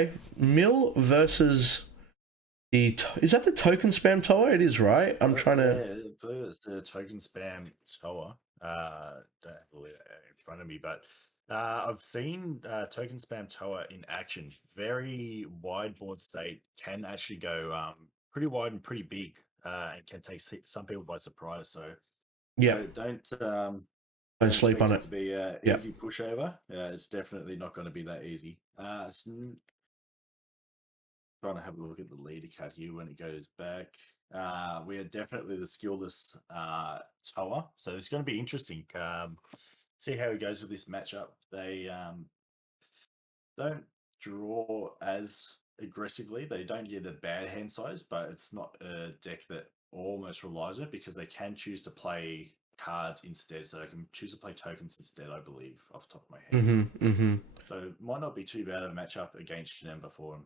Okay. Mill versus the... Is that the token spam Towa? It is, right? I'm trying to... Yeah, I believe it's the token spam Towa. Don't have the list in front of me, but I've seen token spam Towa in action. Very wide board state, can actually go pretty wide and pretty big, and can take some people by surprise. So Yeah. Don't don't sleep expect on it it. to be an Yeah. easy pushover. It's definitely not going to be that easy. Trying to have a look at the leader cut here when it goes back. We are definitely the skillless Towa, so it's going to be interesting. See how he goes with this matchup. They don't draw as aggressively. They don't get the bad hand size, but it's not a deck that almost relies on it because they can choose to play cards instead. So they can choose to play tokens instead, I believe, off the top of my head. So it might not be too bad of a matchup against Janemba for him.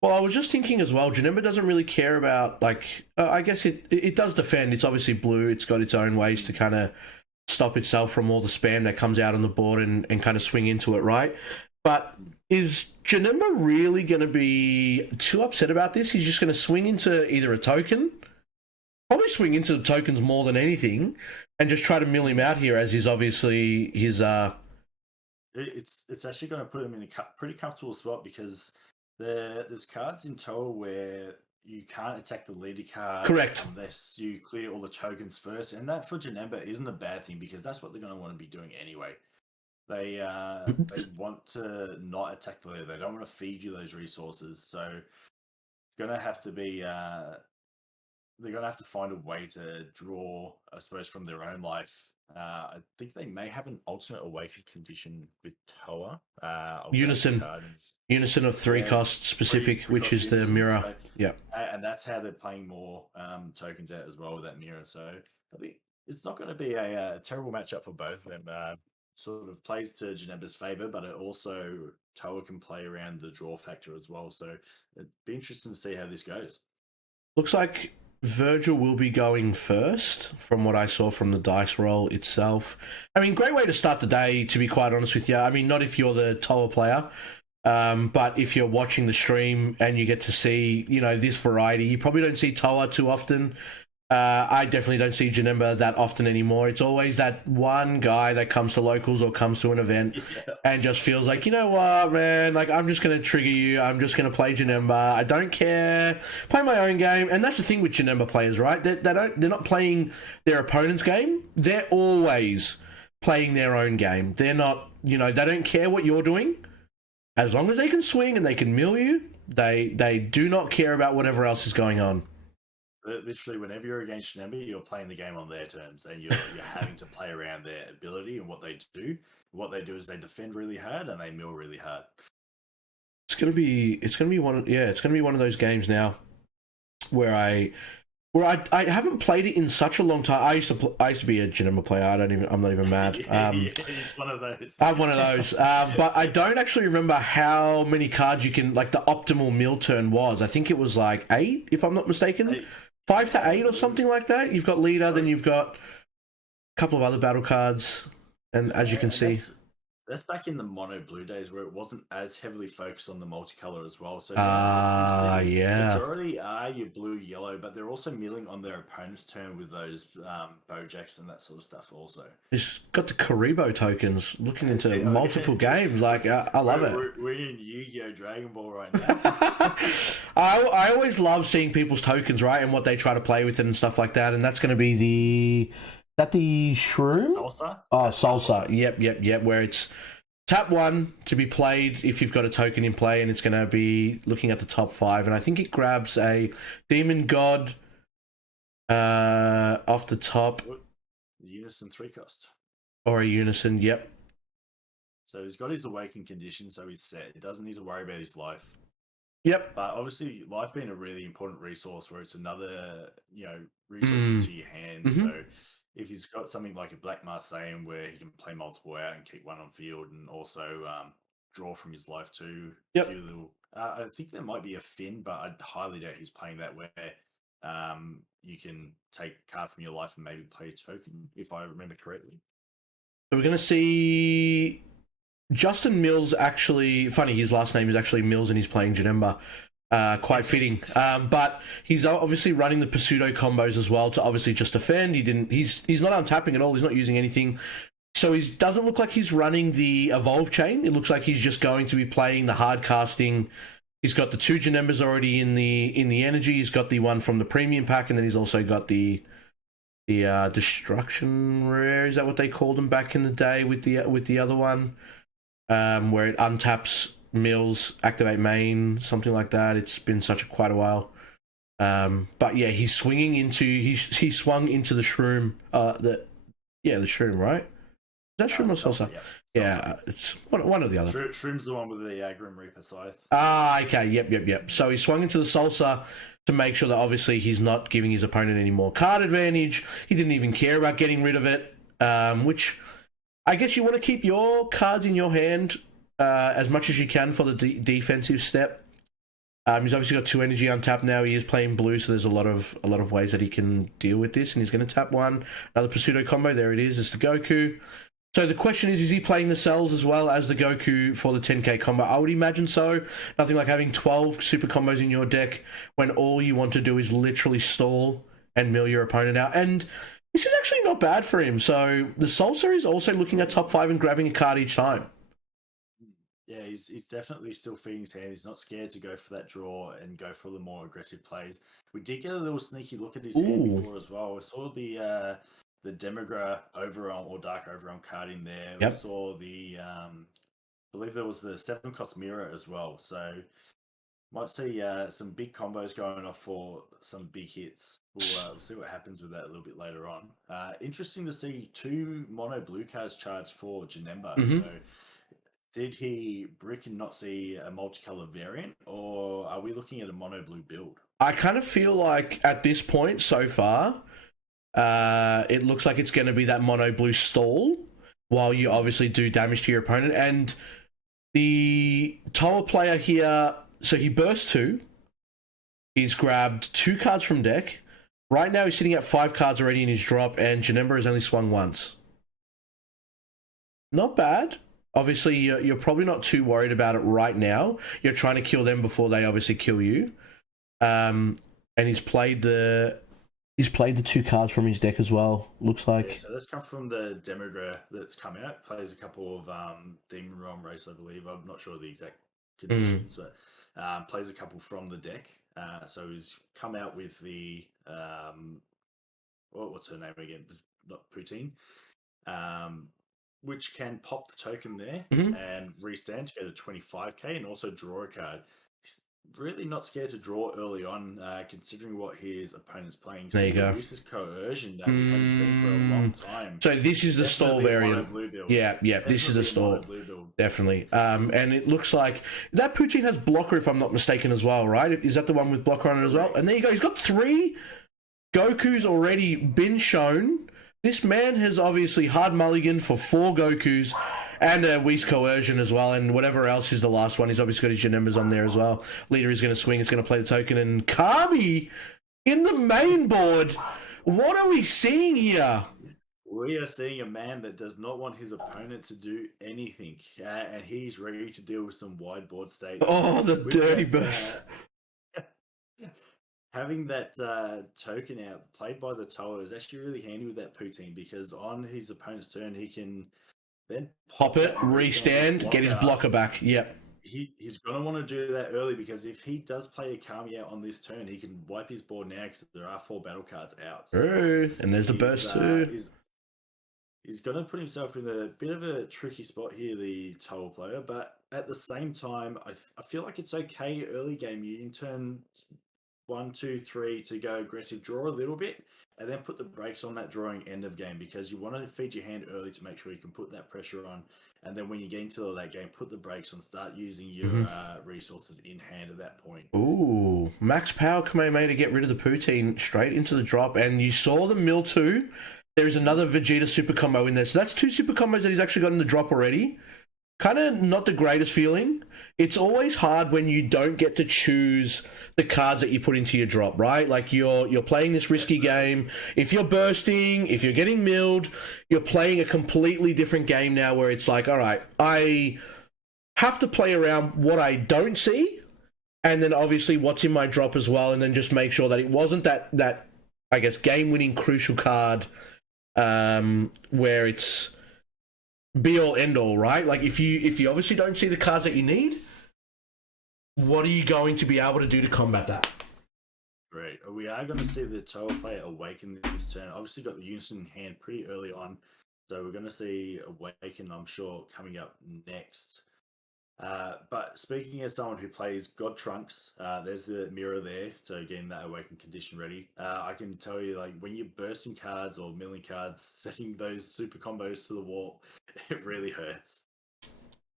Well, I was just thinking as well, Janemba doesn't really care about, like, I guess it does defend. It's obviously blue. It's got its own ways to kind of stop itself from all the spam that comes out on the board and kind of swing into it, right? But is Janemba really going to be too upset about this? He's just going to swing into either a token, probably swing into the tokens more than anything, and just try to mill him out here as he's obviously his... It's actually going to put him in a pretty comfortable spot because there's cards in Toa where you can't attack the leader card Correct. unless you clear all the tokens first, and that for Janemba isn't a bad thing because that's what they're going to want to be doing anyway. They want to not attack the leader. They don't want to feed you those resources, so it's going to have to be they're going to have to find a way to draw, I suppose, from their own life. I think they may have an alternate awaken condition with Toa. Unison. Unison of three cost specific, which is the mirror. So, yeah. And that's how they're playing more tokens out as well with that mirror. So I think it's not going to be a terrible matchup for both of them. Sort of plays to Janemba's favor, but it also Toa can play around the draw factor as well. So it'd be interesting to see how this goes. Looks like Virgil will be going first, from what I saw from the dice roll itself. I mean, great way to start the day, to be quite honest with you. I mean, not if you're the Toa player, but if you're watching the stream and you get to see, you know, this variety, you probably don't see Toa too often. I definitely don't see Janemba that often anymore. It's always that one guy that comes to locals or comes to an event and just feels like, you know what, man, like, I'm just going to trigger you. I'm just going to play Janemba. I don't care. Play my own game. And that's the thing with Janemba players, right? They're not playing their opponent's game. They're always playing their own game. They're not, you know, they don't care what you're doing. As long as they can swing and they can mill you, they do not care about whatever else is going on. Literally, whenever you're against Janemba, you're playing the game on their terms, and you're having to play around their ability and what they do. What they do is they defend really hard and they mill really hard. It's gonna be one of those games now where I haven't played it in such a long time. I used to be a Janemba player. I'm not even mad. It's one of those. I'm one of those. But I don't actually remember how many cards you can, like, the optimal mill turn was. I think it was like 8, if I'm not mistaken. 5 to 8 or something like that. You've got leader, then you've got a couple of other battle cards, and as you can see, that's back in the mono blue days where it wasn't as heavily focused on the multicolor as well. So yeah, majority are your blue yellow, but they're also milling on their opponent's turn with those bojacks and that sort of stuff. Also, it's got the Karibo tokens looking into multiple games. Like, I love it. We're in Yu-Gi-Oh! Dragon Ball right now. I always love seeing people's tokens, right, and what they try to play with it and stuff like that. And that's going to be the shroom? Salsa? Oh, salsa. Yep. Where it's tap 1 to be played if you've got a token in play, and it's going to be looking at the top 5. And I think it grabs a Demon God off the top. Unison 3 cost. Or a Unison, yep. So he's got his awakened condition, so he's set. He doesn't need to worry about his life. Yep. But obviously, life being a really important resource where it's another, resources to your hand. So if he's got something like a Black Marseille where he can play multiple out and keep one on field and also draw from his life too. Yep. I think there might be a Finn, but I highly doubt he's playing that where you can take a card from your life and maybe play a token, if I remember correctly. So we're going to see Justin Mills actually, funny, his last name is actually Mills and he's playing Janemba. Quite fitting. But he's obviously running the pseudo combos as well to obviously just defend. He's not untapping at all. He's not using anything. So he doesn't look like he's running the evolve chain. It looks like he's just going to be playing the hard casting. He's got the 2 Janembas already in the energy. He's got the one from the premium pack, and then he's also got the destruction rare. Is that what they called them back in the day with the other one? Where it untaps Mills, activate main, something like that. It's been quite a while. But yeah, he's swinging into he swung into the shroom. The shroom, right? Is that shroom or salsa? Yeah, it's one or the other. Shroom's the one with the Grim Reaper scythe. Okay, yep. So he swung into the salsa to make sure that obviously he's not giving his opponent any more card advantage. He didn't even care about getting rid of it, which I guess you want to keep your cards in your hand as much as you can for the defensive step. He's obviously got 2 energy untapped now. He is playing blue, so there's a lot of ways that he can deal with this. And he's going to tap one. Another pseudo combo. There it is. It's the Goku. So the question is he playing the cells as well as the Goku for the 10k combo? I would imagine so. Nothing like having 12 super combos in your deck when all you want to do is literally stall and mill your opponent out. And this is actually not bad for him. So the Salsa is also looking at top 5 and grabbing a card each time. Yeah, he's definitely still feeding his hand. He's not scared to go for that draw and go for the more aggressive plays. We did get a little sneaky look at his hand before as well. We saw the Demagra Overwhelm or Dark Overwhelm card in there. Yep. We saw the I believe there was the 7-cost mirror as well. So might see some big combos going off for some big hits. We'll see what happens with that a little bit later on. Interesting to see 2 mono blue cards charged for Janemba. So did he brick and not see a multicolor variant, or are we looking at a mono blue build? I kind of feel like at this point so far, it looks like it's going to be that mono blue stall while you obviously do damage to your opponent. And the Towa player here, so he burst 2. He's grabbed 2 cards from deck. Right now he's sitting at 5 cards already in his drop, and Janemba has only swung once. Not bad. Obviously, you're probably not too worried about it right now. You're trying to kill them before they obviously kill you. And he's played the 2 cards from his deck as well, looks like. Yeah, so that's come from the Demagra that's come out. Plays a couple of Demon Realm race, I believe. I'm not sure the exact conditions, but plays a couple from the deck. So he's come out with the what's her name again? Not Poutine. Which can pop the token there and restand to go to 25k and also draw a card. He's really not scared to draw early on, considering what his opponent's playing. There you go. This is coercion that we haven't seen for a long time. So this is the stall variant. Yeah, this is the stall. Definitely. And it looks like that Poutine has blocker, if I'm not mistaken, as well, right? Is that the one with blocker on it as well? And there you go. He's got 3 Gokus already been shown. This man has obviously hard mulligan for 4 Gokus and a Whis Coercion as well, and whatever else is the last one. He's obviously got his Janembas on there as well. Leader is going to swing, it's going to play the token, and Kami in the main board. What are we seeing here? We are seeing a man that does not want his opponent to do anything, and he's ready to deal with some wide board states. Oh, the dirty burst. Having that token out played by the Towa is actually really handy with that Poutine, because on his opponent's turn he can then pop it, restand, get his blocker back. Yep. He's going to want to do that early, because if he does play a Kami out on this turn, he can wipe his board now because there are 4 battle cards out. So and there's the burst too. He's going to put himself in a bit of a tricky spot here, the Towa player, but at the same time, I feel like it's okay early game. You can turn 1, 2, 3 to go aggressive, draw a little bit, and then put the brakes on that drawing end of game, because you want to feed your hand early to make sure you can put that pressure on. And then when you get into the late game, put the brakes on, start using your resources in hand at that point. Ooh, max power Kamehameha to get rid of the Poutine straight into the drop. And you saw the mill too. There is another Vegeta super combo in there. So that's 2 super combos that he's actually got in the drop already. kind of not the greatest feeling. It's always hard when you don't get to choose the cards that you put into your drop, right? Like you're playing this risky game. If you're bursting, if you're getting milled, you're playing a completely different game now where it's like, all right, I have to play around what I don't see and then obviously what's in my drop as well, and then just make sure that it wasn't that I guess game-winning crucial card where it's be all end all, right? Like if you obviously don't see the cards that you need, what are you going to be able to do to combat that? Great. We are going to see the Towa player awaken this turn. Obviously, got the Unison in hand pretty early on, so we're going to see awaken, I'm sure, coming up next. But speaking as someone who plays God Trunks, there's a mirror there to getting that awakened condition ready. I can tell you, like, when you're bursting cards or milling cards, setting those super combos to the wall, it really hurts.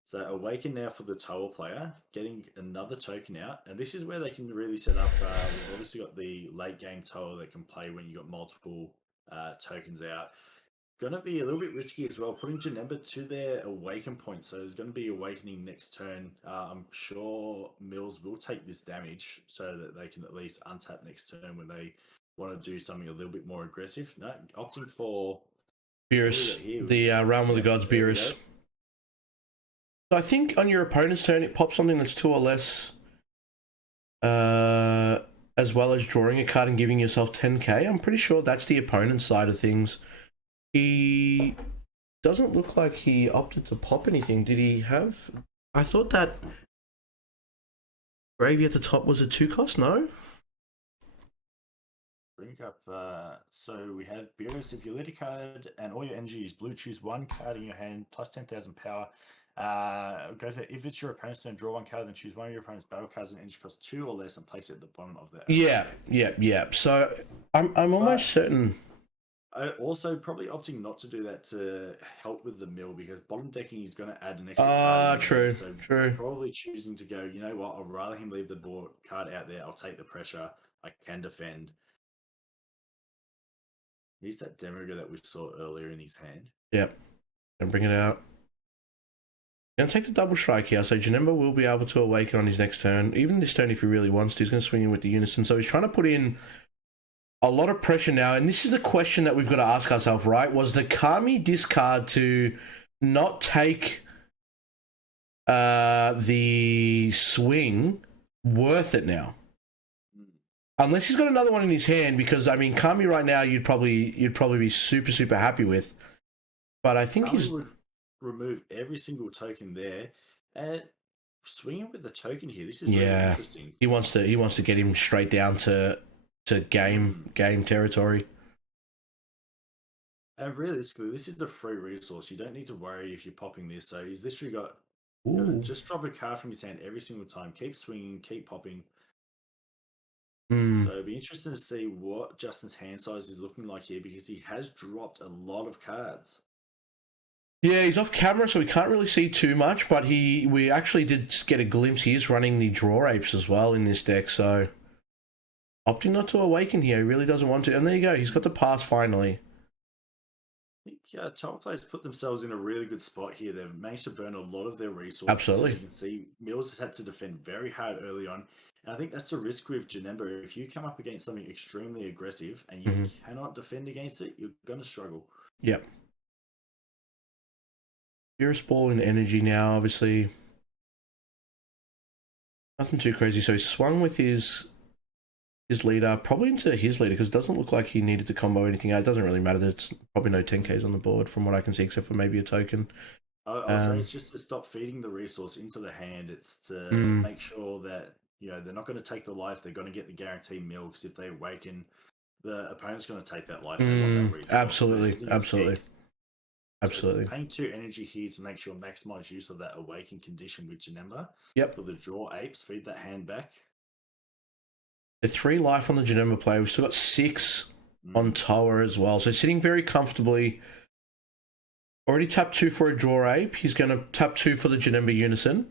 So awaken now for the Towa player, getting another token out, and this is where they can really set up. We've obviously got the late game Towa that can play when you got multiple tokens out. Gonna be a little bit risky as well, putting Janemba to their awaken point. So there's gonna be awakening next turn. I'm sure Mills will take this damage so that they can at least untap next turn when they want to do something a little bit more aggressive. No, opting for Beerus, the Realm of the Gods Beerus. So I think on your opponent's turn, it pops something that's 2 or less, as well as drawing a card and giving yourself 10k. I'm pretty sure that's the opponent's side of things. He doesn't look like he opted to pop anything. Did he have? I thought that Gravy at the top was a 2 cost, no? Bring up, so we have Beerus. If you lead a card and all your energy is blue, choose 1 card in your hand plus 10,000 power. Go to, if it's your opponent's turn, draw 1 card, then choose 1 of your opponent's battle cards and energy cost 2 or less and place it at the bottom of the Yeah. So I'm almost certain. I also probably opting not to do that to help with the mill because bottom decking is going to add an extra card. True, so true. Probably choosing to go, you know what, I'd rather him leave the board card out there. I'll take the pressure. I can defend. He's that Demiurge that we saw earlier in his hand. Yep. And bring it out. Gonna take the double strike here, so Janemba will be able to awaken on his next turn. Even this turn if he really wants to. He's going to swing in with the Unison. So he's trying to put in a lot of pressure now, and this is the question that we've got to ask ourselves, right? Was the Kami discard to not take the swing worth it now? Unless he's got another one in his hand, because I mean, Kami right now you'd probably be super happy with, but I think Kami he's would remove every single token there, and swinging with the token here. This is really interesting. He wants to get him straight down to game territory. And realistically, this is a free resource. You don't need to worry if you're popping this. So he's literally got to just drop a card from his hand every single time. Keep swinging, keep popping. So it'd be interesting to see what Justin's hand size is looking like here because he has dropped a lot of cards. Yeah, he's off camera, so we can't really see too much, but we actually did get a glimpse. He is running the Draw Apes as well in this deck, so opting not to awaken here. He really doesn't want to. And there you go. He's got the pass finally. I think top players put themselves in a really good spot here. They've managed to burn a lot of their resources. Absolutely. As you can see, Mills has had to defend very hard early on. And I think that's the risk with Janemba. If you come up against something extremely aggressive and you cannot defend against it, you're going to struggle. Yep. Beerus ball in energy now, obviously. Nothing too crazy. So he swung with his leader, probably into his leader, because it doesn't look like he needed to combo anything out. It doesn't really matter. There's probably no 10Ks on the board from what I can see, except for maybe a token. I'll say it's just to stop feeding the resource into the hand. It's to make sure that they're not going to take the life. They're going to get the guaranteed mill, because if they awaken, the opponent's going to take that life. They want that resource. Absolutely. So paying 2 energy here to make sure maximize use of that awaken condition with Janemba. Yep. For the draw apes, feed that hand back. The 3 life on the Janemba player. We've still got 6 on Towa as well. So sitting very comfortably. Already tapped 2 for a draw ape. He's going to tap 2 for the Janemba Unison.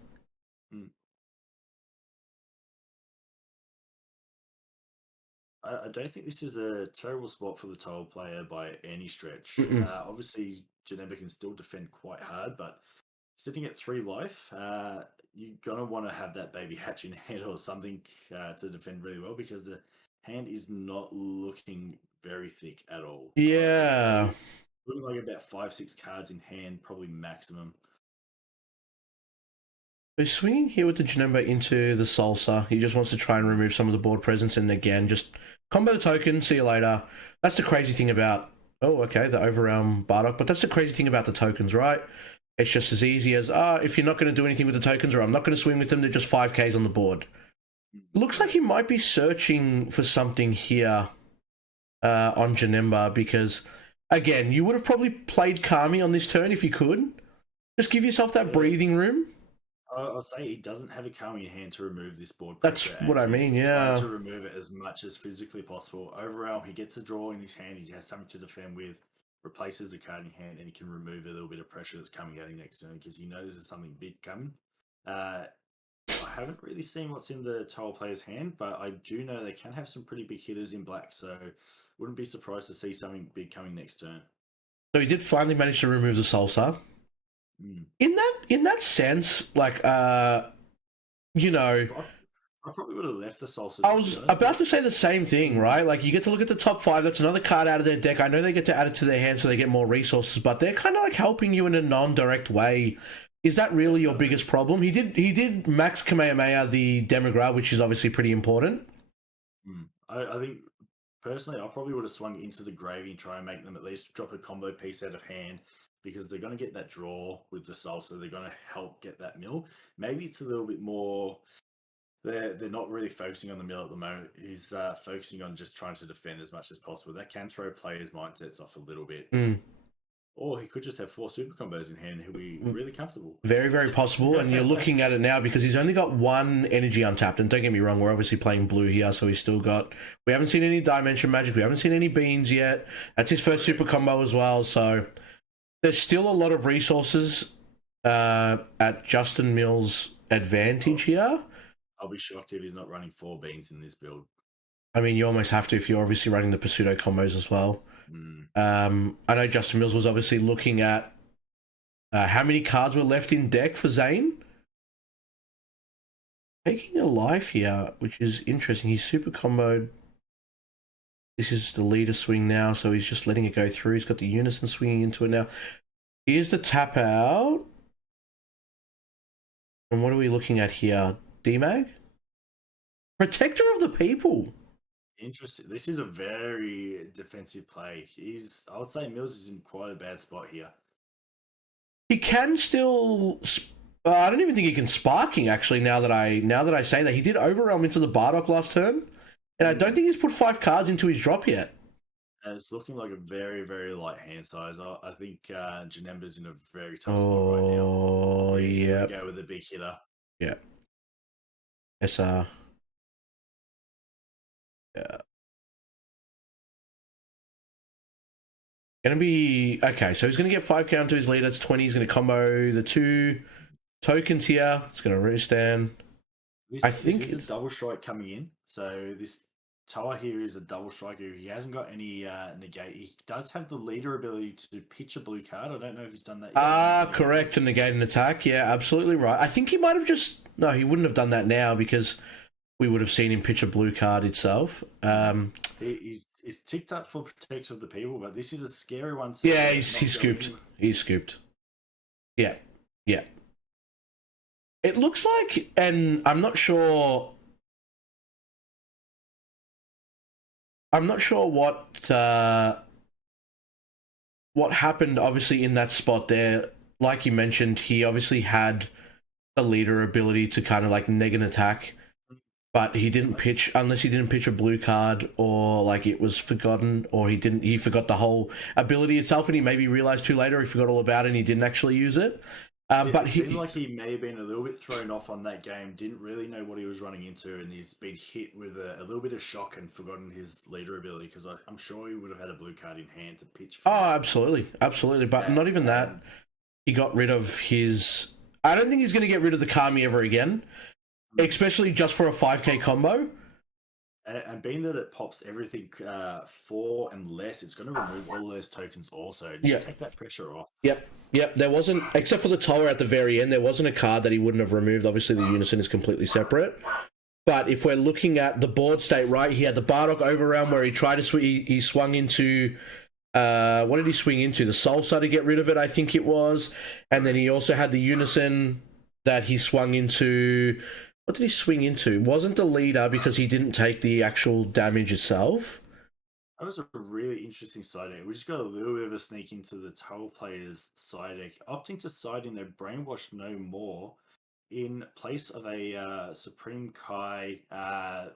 I don't think this is a terrible spot for the Towa player by any stretch. Obviously, Janemba can still defend quite hard, but sitting at 3 life, you're gonna want to have that baby hatch in hand or something to defend really well because the hand is not looking very thick at all. I'd Yeah. say looking like about 5, 6 cards in hand, probably maximum. So swinging here with the Janemba into the Salsa. He just wants to try and remove some of the board presence, and again, just combo the token, see you later. That's the crazy thing about... Oh, okay, the Overrealm Bardock. But that's the crazy thing about the tokens, right? It's just as easy as, if you're not going to do anything with the tokens, or I'm not going to swing with them, they're just 5Ks on the board. Looks like he might be searching for something here on Janemba, because, again, you would have probably played Kami on this turn if you could. Just give yourself that breathing room. I'll say he doesn't have a Kami in hand to remove this board That's pressure. what I mean, yeah. Trying to remove it as much as physically possible. Overall, he gets a draw in his hand. He has something to defend with, replaces the card in hand, and he can remove a little bit of pressure that's coming at him next turn because he knows there's something big coming. I haven't really seen what's in the Towa player's hand, but I do know they can have some pretty big hitters in black, so wouldn't be surprised to see something big coming next turn. So he did finally manage to remove the Salsa. In that sense, like, you know, I probably would have left the Salsa. I was about to say the same thing, right? Like, you get to look at the top 5. That's another card out of their deck. I know they get to add it to their hand so they get more resources, but they're kind of like helping you in a non-direct way. Is that really your biggest problem? He did max Kamehameha the Demigra, which is obviously pretty important. I think, personally, I probably would have swung into the Gravy and try and make them at least drop a combo piece out of hand, because they're going to get that draw with the Salsa. They're going to help get that mill. Maybe it's a little bit more... They're not really focusing on the mill at the moment. He's focusing on just trying to defend as much as possible. That can throw players' mindsets off a little bit. Or he could just have 4 super combos in hand. He'll be really comfortable. Very, very possible. And you're looking at it now because he's only got 1 energy untapped. And don't get me wrong, we're obviously playing blue here, so he's still got... We haven't seen any Dimension Magic. We haven't seen any Beans yet. That's his first super combo as well. So there's still a lot of resources at Justin Mills' advantage here. I'll be shocked if he's not running 4 Beans in this build. I mean, you almost have to if you're obviously running the pseudo combos as well. I know Justin Mills was obviously looking at how many cards were left in deck for Zane. Taking a life here, which is interesting. He's super comboed. This is the leader swing now, so he's just letting it go through. He's got the unison swinging into it now. Here's the tap out. And what are we looking at here? D-Mag? Protector of the People. Interesting. This is a very defensive play. I would say Mills is in quite a bad spot here. He can still... I don't even think he can Sparking, actually, now that I say that. He did Overrealm into the Bardock last turn, and I don't think he's put 5 cards into his drop yet. And it's looking like a very, very light hand size. I think Janemba's in a very tough spot right now. Oh, yeah. Go with a big hitter. Yeah. SR. Yeah. Gonna be... Okay, so he's gonna get 5 count to his lead. That's 20. He's gonna combo the 2 tokens here. It's gonna restand. This is a double strike coming in. So this Towa here is a double striker. He hasn't got any negate. He does have the leader ability to pitch a blue card. I don't know if he's done that yet. Correct, to negate an attack. Yeah, absolutely right. I think he might have just... No, he wouldn't have done that now because we would have seen him pitch a blue card itself. He's ticked up for Protector of the People, but this is a scary one. Yeah, he's scooped. He's scooped. Yeah, yeah. It looks like, and I'm not sure what happened, obviously, in that spot there. Like you mentioned, he obviously had the leader ability to kind of like neg an attack, but he didn't pitch, unless he didn't pitch a blue card, or like it was forgotten, or he forgot the whole ability itself, and he maybe realized too later he forgot all about it and he didn't actually use it. But it seemed like he may have been a little bit thrown off on that game, didn't really know what he was running into, and he's been hit with a little bit of shock and forgotten his leader ability, because I'm sure he would have had a blue card in hand to pitch. Oh, absolutely. Absolutely. But not even that. He got rid of his... I don't think he's going to get rid of the Kami ever again, especially just for a 5k combo. And being that it pops everything 4 and less, it's going to remove all those tokens also. Just take that pressure off. Yep. There wasn't, except for the Towa at the very end, there wasn't a card that he wouldn't have removed. Obviously, the Unison is completely separate. But if we're looking at the board state, right, he had the Bardock overround where he tried to he swung into, what did he swing into? The Salsa to get rid of it, I think it was. And then he also had the Unison that he swung into. What did he swing into? It wasn't the leader because he didn't take the actual damage itself. That was a really interesting side deck. We just got a little bit of a sneak into the Towa players' side deck, opting to side in a Brainwash No More in place of a Supreme Kai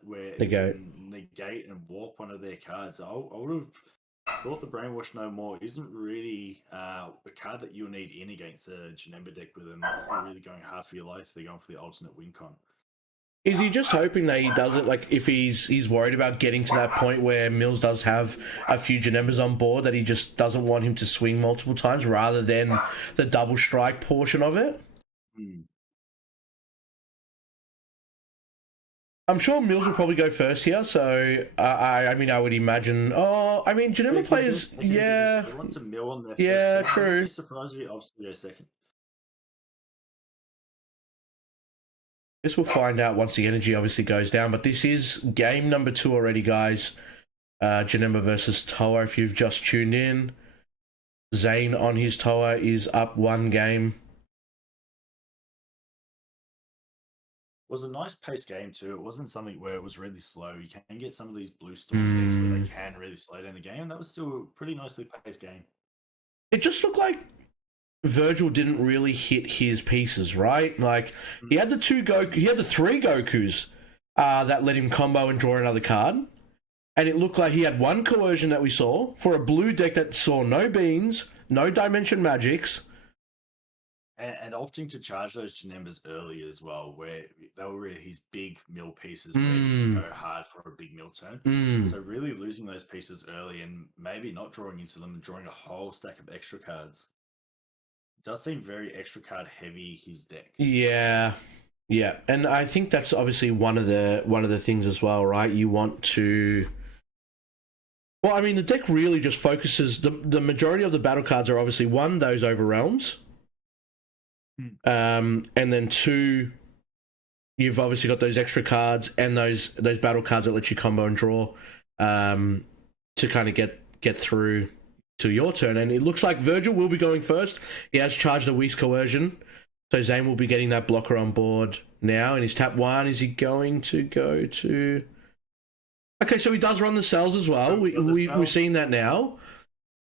where it can negate and warp one of their cards. I would have thought the Brainwash No More isn't really a card that you'll need in against a Janemba deck with them. Not really going hard for your life. They're going for the alternate win con. Is he just hoping that he does it, like, if he's worried about getting to that point where Mills does have a few Janembas on board, that he just doesn't want him to swing multiple times rather than the double strike portion of it? I'm sure Mills will probably go first here, so I mean, I would imagine. Oh, I mean, Janemba players, yeah. They want to mill on their yeah, first. true. I'd be surprised if he opts to go second. This we'll find out once the energy obviously goes down, but this is game number 2 already, guys. Janemba versus Towa, if you've just tuned in. Zane on his Towa is up 1 game. It was a nice paced game too. It wasn't something where it was really slow. You can get some of these blue storm decks where they can really slow down the game, and that was still a pretty nicely paced game. It just looked like Virgil didn't really hit his pieces, right? Like, he had the 3 Gokus that let him combo and draw another card. And it looked like he had 1 coercion that we saw for a blue deck that saw no beans, no dimension magics. And opting to charge those Janembas early as well, where they were really his big mill pieces where he can go hard for a big mill turn. So really losing those pieces early and maybe not drawing into them and drawing a whole stack of extra cards. It does seem very extra card heavy, his deck. Yeah. And I think that's obviously one of the things as well, right? You want to... Well, I mean, the deck really just focuses... The majority of the battle cards are obviously, 1, those overwhelms. And then 2, you've obviously got those extra cards and those battle cards that let you combo and draw to kind of get through to your turn. And it looks like Virgil will be going first. He has charged a Whis coercion, so Zane will be getting that blocker on board now. In his tap 1, is he going to go to... Okay, so he does run the cells as well. We've seen that now.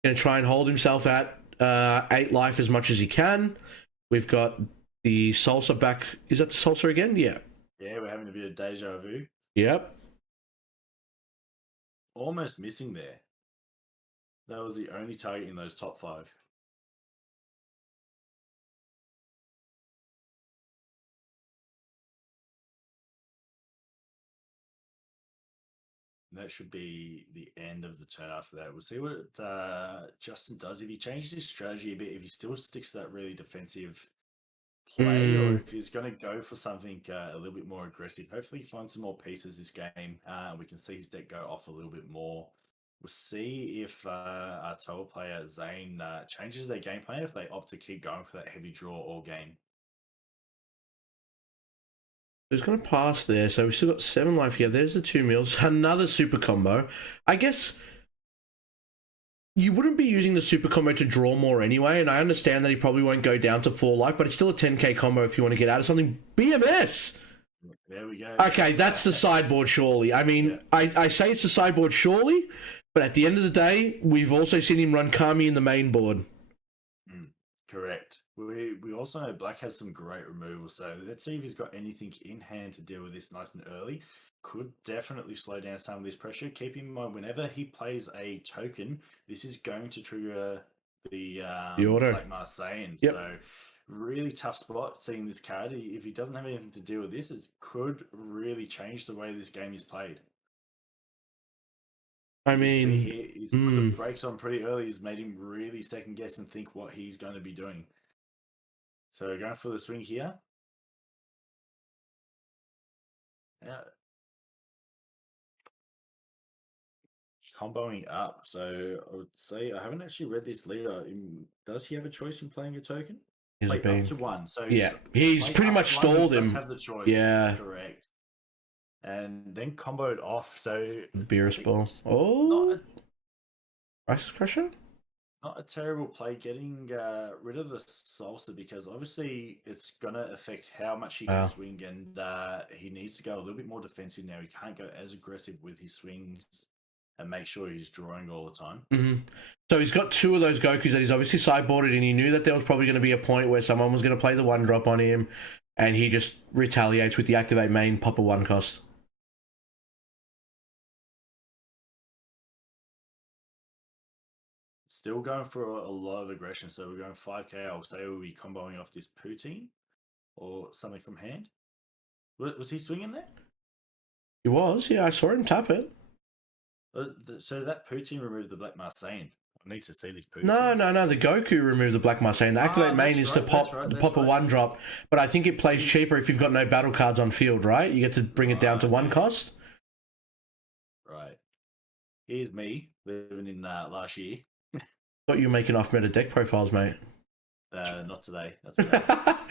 Going to try and hold himself at 8 life as much as he can. We've got the Salsa back. Is that the Salsa again? Yeah. Yeah, we're having a bit of deja vu. Yep. Almost missing there. That was the only target in those top 5. That should be the end of the turn after that. We'll see what Justin does. If he changes his strategy a bit, if he still sticks to that really defensive play, or if he's going to go for something a little bit more aggressive. Hopefully he finds some more pieces this game. We can see his deck go off a little bit more. We'll see if our Towa player Zane changes their game plan, if they opt to keep going for that heavy draw all game. He's going to pass there, so we've still got 7 life here. There's the 2 mills. Another super combo. I guess you wouldn't be using the super combo to draw more anyway, and I understand that he probably won't go down to 4 life, but it's still a 10k combo if you want to get out of something. BMS! There we go. Okay, that's the sideboard, surely. I mean, yeah. I say it's the sideboard, surely, but at the end of the day, we've also seen him run Kami in the main board. Correct. We also know Black has some great removal, so let's see if he's got anything in hand to deal with this nice and early. Could definitely slow down some of this pressure. Keep in mind, whenever he plays a token, this is going to trigger the auto. Black Marseillan. Yep. So really tough spot seeing this card. If he doesn't have anything to deal with this, it could really change the way this game is played. I mean, he's put the brakes on pretty early. He's made him really second guess and think what he's going to be doing. So going for the swing here. Yeah. comboing up. So I would say I haven't actually read this leader. Does he have a choice in playing a token? He's Play up been. to one. So Yeah, he's play pretty up much to one. He stalled does him. have the choice. Yeah, Correct. And then comboed off. So I Beerus think ball. not Oh, a, Crisis Crusher. not a terrible play getting rid of the salsa because obviously it's gonna affect how much he can Wow. swing, and he needs to go a little bit more defensive now. He can't go as aggressive with his swings and make sure he's drawing all the time. So he's got two of those Gokus that he's obviously sideboarded, and he knew that there was probably going to be a point where someone was going to play the one drop on him, and he just retaliates with the activate main, pop a one cost. Still going for a lot of aggression, so we're going 5k. I'll say we'll be comboing off this poutine or something from hand. Was he swinging there? He was, yeah, I saw him tap it. So that poutine removed the Black Marseille. I need to see these poutines. No, the Goku removed the Black Marseille. The activate main is to pop a one drop, but I think it plays cheaper if you've got no battle cards on field, right? You get to bring it down to one cost. Right. Here's me living in last year. Thought you were making off meta deck profiles, mate. Not today. Not today.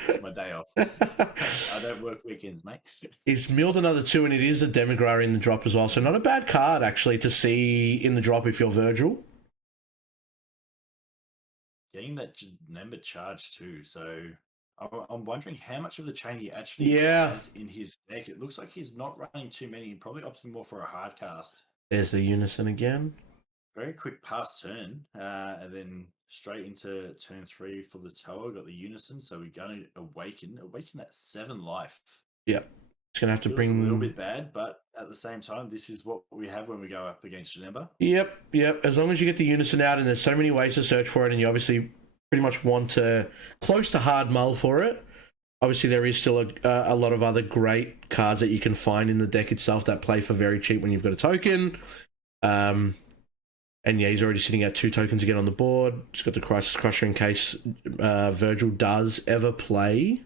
It's my day off. I don't work weekends, mate. He's milled another 2, and it is a Demigra in the drop as well. So not a bad card, actually, to see in the drop if you're Virgil. Getting that Janemba charge too. So I'm wondering how much of the chain he actually has in his deck. It looks like he's not running too many. Probably opting more for a hard cast. There's the Unison again. Very quick pass turn, and then straight into turn 3 for the Towa. Got the Unison, so we're going to awaken at 7 life. Yep. It's going to have to bring a little bit bad, but at the same time, this is what we have when we go up against Janemba. Yep. As long as you get the Unison out, and there's so many ways to search for it, and you obviously pretty much want to close to hard mull for it. Obviously, there is still a lot of other great cards that you can find in the deck itself that play for very cheap when you've got a token. And yeah, he's already sitting at 2 tokens again on the board. He's got the Crisis Crusher in case Virgil does ever play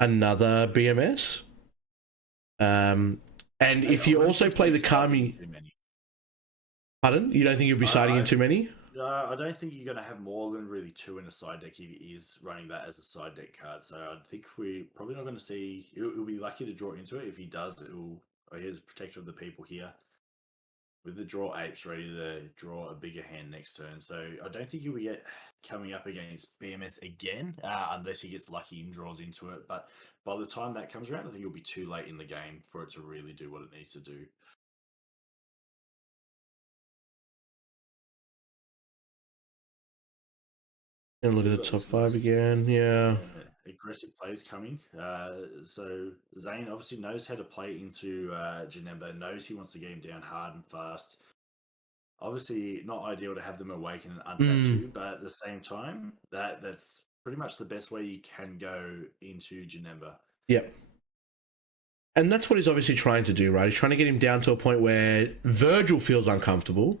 another BMS. And if you also play the Kami... Pardon? You don't think you'll be siding in too many? I don't think you're going to have more than really 2 in a side deck if he is running that as a side deck card. So I think we're probably not going to see... It'll be lucky to draw into it. If he does, he's Protector of the People here. With the draw apes ready to draw a bigger hand next turn. So I don't think he will get coming up against BMS again, unless he gets lucky and draws into it. But by the time that comes around, I think it'll be too late in the game for it to really do what it needs to do. And look at the top 5 again, yeah. Aggressive plays coming. So Zane obviously knows how to play into Janemba, knows he wants to get him down hard and fast. Obviously, not ideal to have them awaken and untap too, but at the same time, that's pretty much the best way you can go into Janemba. Yep. And that's what he's obviously trying to do, right? He's trying to get him down to a point where Virgil feels uncomfortable.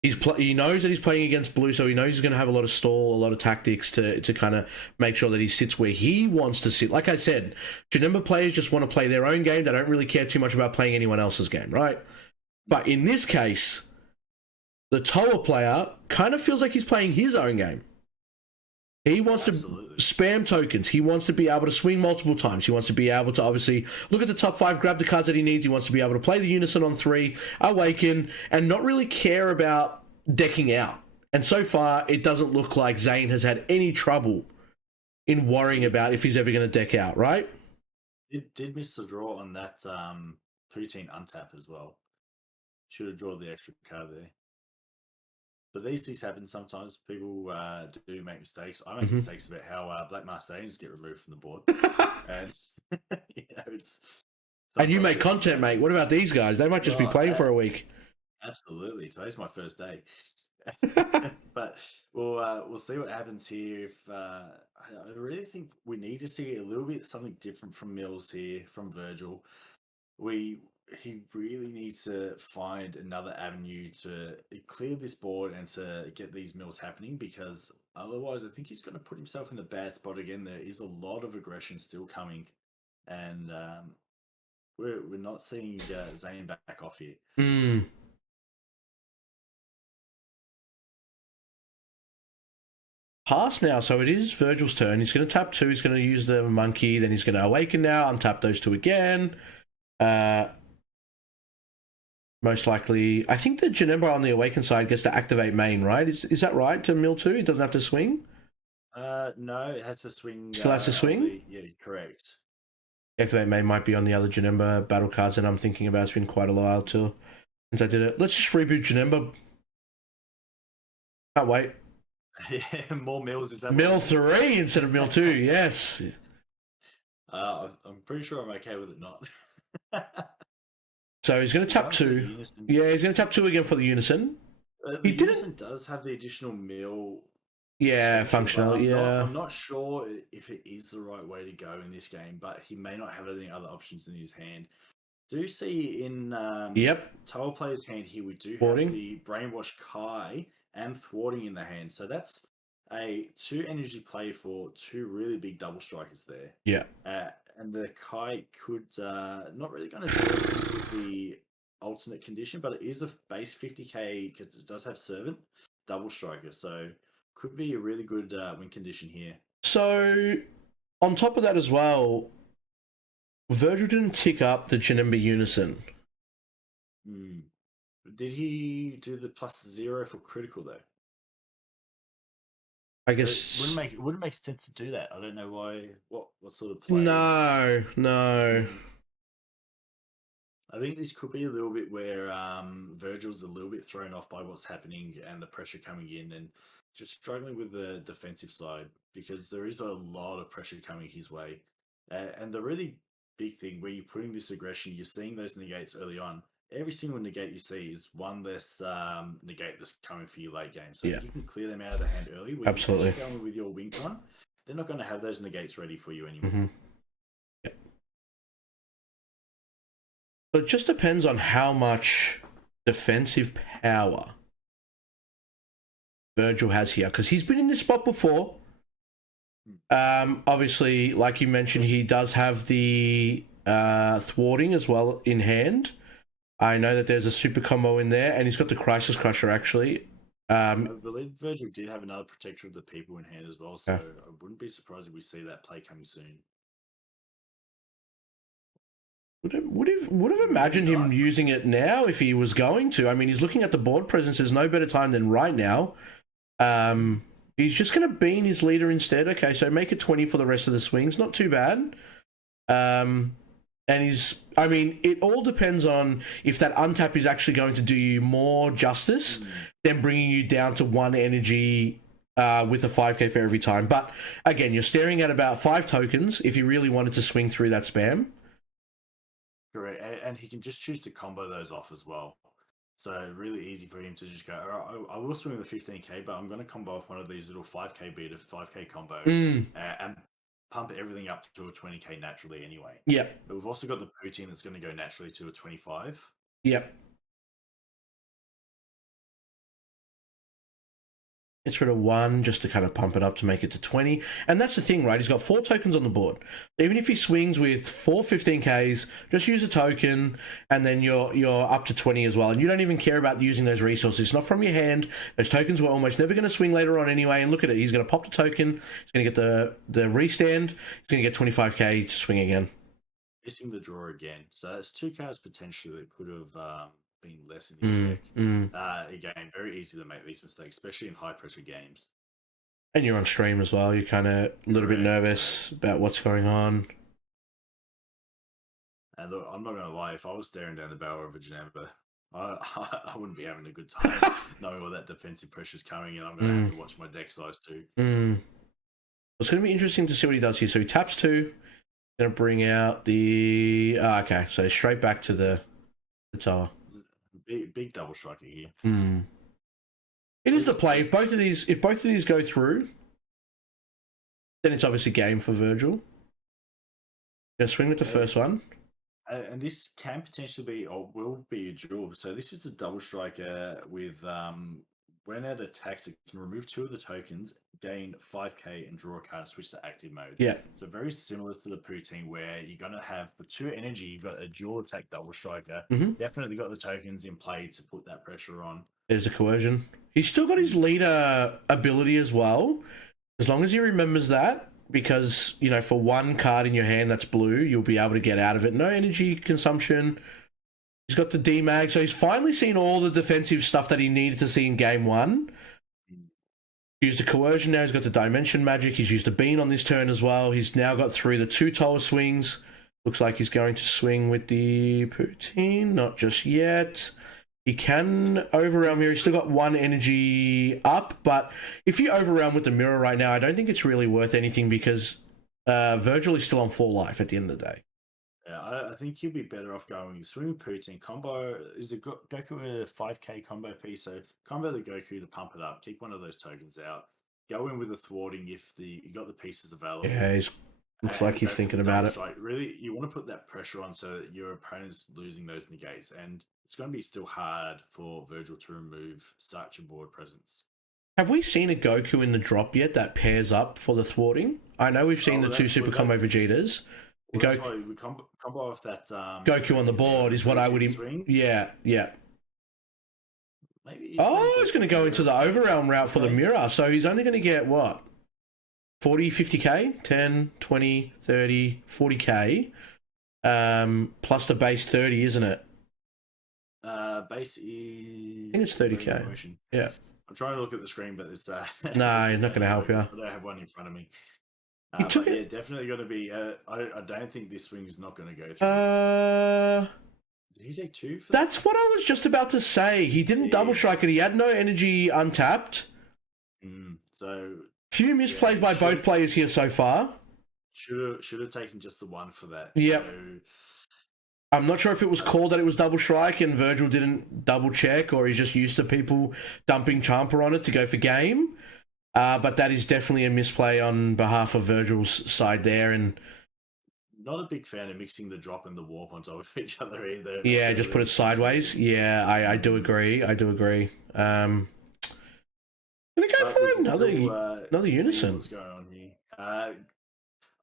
He knows that he's playing against blue, so he knows he's going to have a lot of stall, a lot of tactics to kind of make sure that he sits where he wants to sit. Like I said, Janemba players just want to play their own game. They don't really care too much about playing anyone else's game, right? But in this case, the Towa player kind of feels like he's playing his own game. He wants to spam tokens. He wants to be able to swing multiple times. He wants to be able to obviously look at the top 5, grab the cards that he needs. He wants to be able to play the Unison on 3, awaken, and not really care about decking out. And so far, it doesn't look like Zane has had any trouble in worrying about if he's ever going to deck out, right? It did miss the draw on that poutine untap as well. Should have drawn the extra card there. But these things happen sometimes. People do make mistakes. I make mistakes about how Black Marseilles get removed from the board. And it's... And you make content, mate. What about these guys? They might just be playing for a week. Absolutely. Today's my first day. But we'll see what happens here. I really think we need to see a little bit something different from Mills here, from Virgil. He really needs to find another avenue to clear this board and to get these mills happening, because otherwise I think he's going to put himself in a bad spot again. There is a lot of aggression still coming, and we're not seeing Zane back off here. pass now, so it is Virgil's turn. He's going to tap 2. He's going to use the monkey. Then he's going to awaken now. Untap those 2 again. Most likely, I think the Janemba on the awaken side gets to activate main, right? Is that right? To mill 2, he doesn't have to swing. No, it has to swing. Still has to swing. Yeah, correct. Activate main might be on the other Janemba battle cards that I'm thinking about. It's been quite a while too since I did it. Let's just reboot Janemba. Can't wait. Yeah, more mills. Is that Mill 3 instead of mill 2? Yes. I'm pretty sure I'm okay with it not. So he's going to tap 2. Yeah, he's going to tap 2 again for the unison. The unison does have the additional mill. Yeah, functional. I'm not sure if it is the right way to go in this game, but he may not have any other options in his hand. Do see in Towa player's hand here, we do have the Brainwash Kai and Thwarting in the hand. So that's a 2 energy play for 2 really big double strikers there. Yeah. And the Kai could not really going to do anything with the alternate condition, but it is a base 50k because it does have Servant double striker. So could be a really good win condition here. So on top of that as well, Virgil didn't tick up the Janemba unison. Did he do the +0 for critical though? I guess it wouldn't make sense to do that. I don't know why. What sort of play? No. I think this could be a little bit where Virgil's a little bit thrown off by what's happening and the pressure coming in, and just struggling with the defensive side because there is a lot of pressure coming his way. And the really big thing where you're putting this aggression, you're seeing those negates early on. Every single negate you see is one less negate that's coming for you late game. So if you can clear them out of the hand early, when absolutely you're going with your wing on, they're not going to have those negates ready for you anymore. Mm-hmm. Yeah. So it just depends on how much defensive power Virgil has here, because he's been in this spot before. Obviously, like you mentioned, he does have the thwarting as well in hand. I know that there's a super combo in there, and he's got the Crisis Crusher actually. I believe Virgil did have another Protector of the People in hand as well, so I wouldn't be surprised if we see that play coming soon. Would have imagined him using it now if he was going to. I mean, he's looking at the board presence. There's no better time than right now. He's just going to bean his leader instead. Okay, so make it 20 for the rest of the swings. Not too bad. And I mean, it all depends on if that untap is actually going to do you more justice than bringing you down to 1 energy with a 5k for every time. But again, you're staring at about 5 tokens if you really wanted to swing through that spam. Correct, and he can just choose to combo those off as well. So really easy for him to just go, all right, I will swing the 15k, but I'm going to combo off one of these little 5k beat of 5k combo and pump everything up to a 20k naturally anyway. Yeah. But we've also got the Poutine that's going to go naturally to a 25. Yep. Gets rid of 1 just to kind of pump it up to make it to 20. And that's the thing, right? He's got 4 tokens on the board. Even if he swings with 4 15ks, just use a token and then you're up to 20 as well. And you don't even care about using those resources. It's not from your hand. Those tokens were almost never going to swing later on anyway. And look at it. He's going to pop the token. He's going to get the restand. He's going to get 25k to swing again. Missing the draw again. So that's 2 cards potentially that could have been less in his deck. Again, very easy to make these mistakes, especially in high pressure games. And you're on stream as well. You're kind of a little bit nervous about what's going on. And look, I'm not going to lie, if I was staring down the barrel of a Janemba, I wouldn't be having a good time knowing all that defensive pressure's coming, and I'm going to have to watch my deck size too. It's going to be interesting to see what he does here. So he taps 2, going to bring out the... okay, so straight back to the tower. Big double striker here. It is the play. If both of these go through, then it's obviously game for Virgil. Gonna swing with the first one. And this can potentially be, or will be, a duel. So this is a double striker with when it attacks, it can remove 2 of the tokens, gain 5k, and draw a card and switch to active mode. Yeah. So very similar to the Poutine, where you're going to have, for 2 energy, you've got a dual attack double striker. Definitely got the tokens in play to put that pressure on. There's a coercion. He's still got his leader ability as well. As long as he remembers that, because, you know, for one card in your hand that's blue, you'll be able to get out of it. No energy consumption. He's got the D-Mag, so he's finally seen all the defensive stuff that he needed to see in game one. Used a coercion now, he's got the dimension magic, he's used a bean on this turn as well. He's now got through the 2 Towa swings. Looks like he's going to swing with the poutine, not just yet. He can overwhelm here. He's still got 1 energy up, but if you overwhelm with the mirror right now, I don't think it's really worth anything because Virgil is still on 4 life at the end of the day. Yeah, I think he'll be better off going swing Poutine combo. Is it Goku a 5k combo piece? So combo the Goku to pump it up, keep one of those tokens out, go in with the thwarting if you got the pieces available. Yeah, looks like he's thinking about it. Strike. Really, you want to put that pressure on so that your opponent's losing those negates, and it's going to be still hard for Virgil to remove such a board presence. Have we seen a Goku in the drop yet that pairs up for the thwarting? I know we've seen the 2 super combo Vegetas. Well, we combo off that Goku on the board is what I would. Yeah. Maybe he's going to go into the overrealm route for the mirror, so he's only going to get what? 40, 50k? 10, 20, 30, 40k. Plus the base 30, isn't it? Base is... I think it's 30k. Yeah. I'm trying to look at the screen, but it's... No, not going to help you. I don't have one in front of me. But yeah, definitely going to be... I don't think this swing is not going to go through. Did he take 2 for That's what I was just about to say. He didn't double strike it. He had no energy untapped. So... Few misplays by both players here so far. Should have taken just the 1 for that. Yep. So... I'm not sure if it was called that it was double strike and Virgil didn't double check, or he's just used to people dumping Champa on it to go for game. But that is definitely a misplay on behalf of Virgil's side there. And not a big fan of mixing the drop and the warp on top of each other either. Yeah, just put it sideways. Yeah, I do agree. Gonna go for another unison. What's going on here?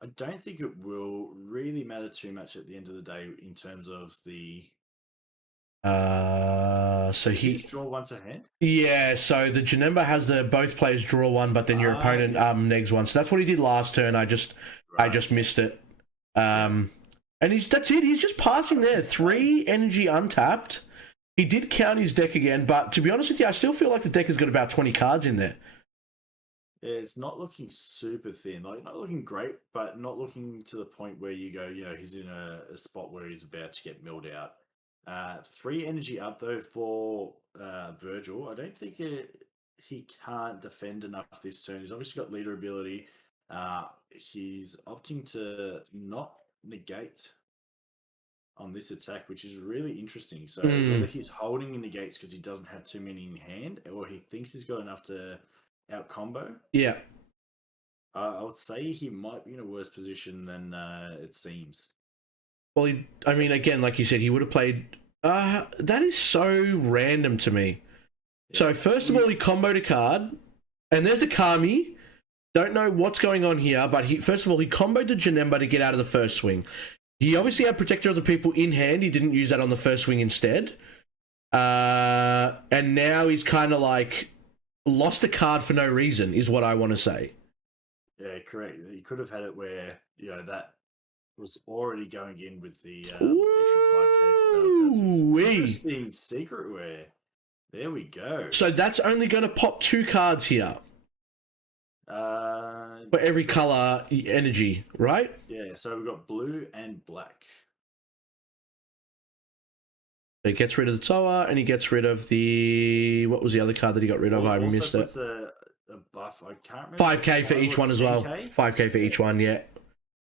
I don't think it will really matter too much at the end of the day in terms of the... So he draw 1 to hand? Yeah, so the Janemba has both players draw 1, but then your opponent negs 1. So that's what he did last turn. I just missed it. And that's it. He's just passing there. 3 energy untapped. He did count his deck again, but to be honest with you, I still feel like the deck has got about 20 cards in there. Yeah, it's not looking super thin. Like, not looking great, but not looking to the point where you go, he's in a spot where he's about to get milled out. 3 energy up, though, for Virgil. I don't think he can't defend enough this turn. He's obviously got leader ability. He's opting to not negate on this attack, which is really interesting. So whether he's holding in negates because he doesn't have too many in hand, or he thinks he's got enough to out combo. Yeah. I would say he might be in a worse position than it seems. Well, again, like you said, he would have played... that is so random to me. Yeah. So, first of all, he comboed a card, and there's the Kami. Don't know what's going on here, but first of all, he comboed the Janemba to get out of the first swing. He obviously had Protector of the People in hand. He didn't use that on the first swing instead. And now he's kind of like... lost a card for no reason, is what I want to say. Yeah, correct. You could have had it where, that was already going in with the extra 5k. Interesting secret where. There we go. So that's only going to pop 2 cards here. For every color energy, right? Yeah, so we've got blue and black. He gets rid of the Towa, and he gets rid of the... What was the other card that he got rid of? I missed it. A buff. I can't remember. 5k for each one as well. 5k for each one, yeah.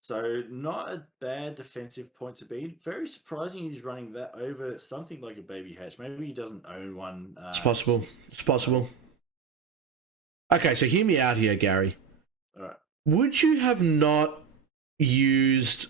So not a bad defensive point to be. Very surprising he's running that over something like a baby hatch. Maybe he doesn't own one. It's possible. It's possible. Okay, so hear me out here, Gary. All right. Would you have not used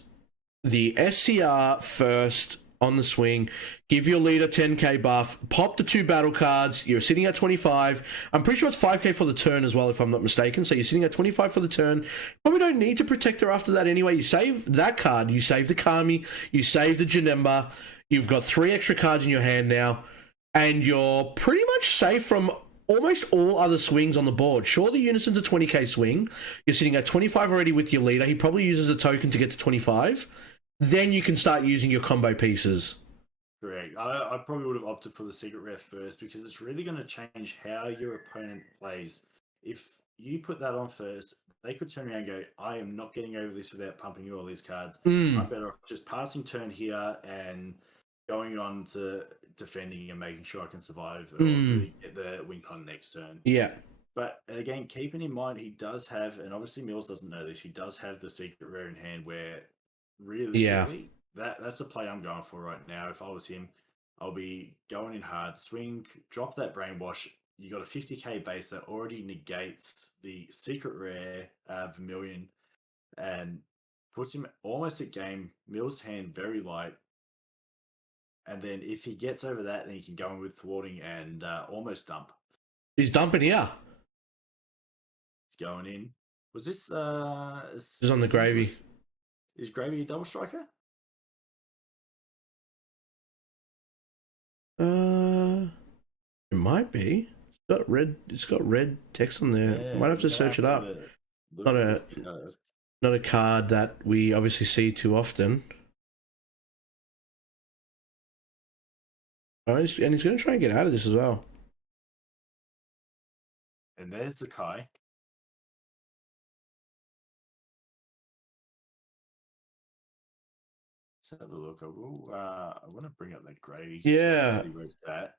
the SCR first on the swing, give your leader 10k buff, pop the 2 battle cards, you're sitting at 25. I'm pretty sure it's 5k for the turn as well, if I'm not mistaken. So you're sitting at 25 for the turn. Probably don't need to Protector after that anyway. You save that card, you save the Kami, you save the Janemba, you've got 3 extra cards in your hand now, and you're pretty much safe from almost all other swings on the board. Sure, the Unison's a 20k swing. You're sitting at 25 already with your leader. He probably uses a token to get to 25. Then you can start using your combo pieces. Correct. I probably would have opted for the secret rare first because it's really going to change how your opponent plays. If you put that on first, they could turn around and go, I am not getting over this without pumping you all these cards. I'm better off just passing turn here and going on to defending and making sure I can survive or really get the win con next turn. Yeah. But again, keeping in mind he does have, and obviously Mills doesn't know this, he does have the secret rare in hand where realistically that's the play I'm going for right now. If I was him, I'll be going in hard, swing, drop that brainwash. You got a 50k base that already negates the secret rare Vermilion and puts him almost at game. Mills' hand very light. And then if he gets over that, then he can go in with thwarting and almost dump. He's dumping here. He's going in. Was this This is on the gravy. Is Gravy a double striker? It might be. It's got red text on there. Yeah, Might have to search it up. Not a card that we obviously see too often. Oh, and he's going to try and get out of this as well. And there's the Kai. Let's have a look. I want to bring up that Gravy. Yeah. See where it's at.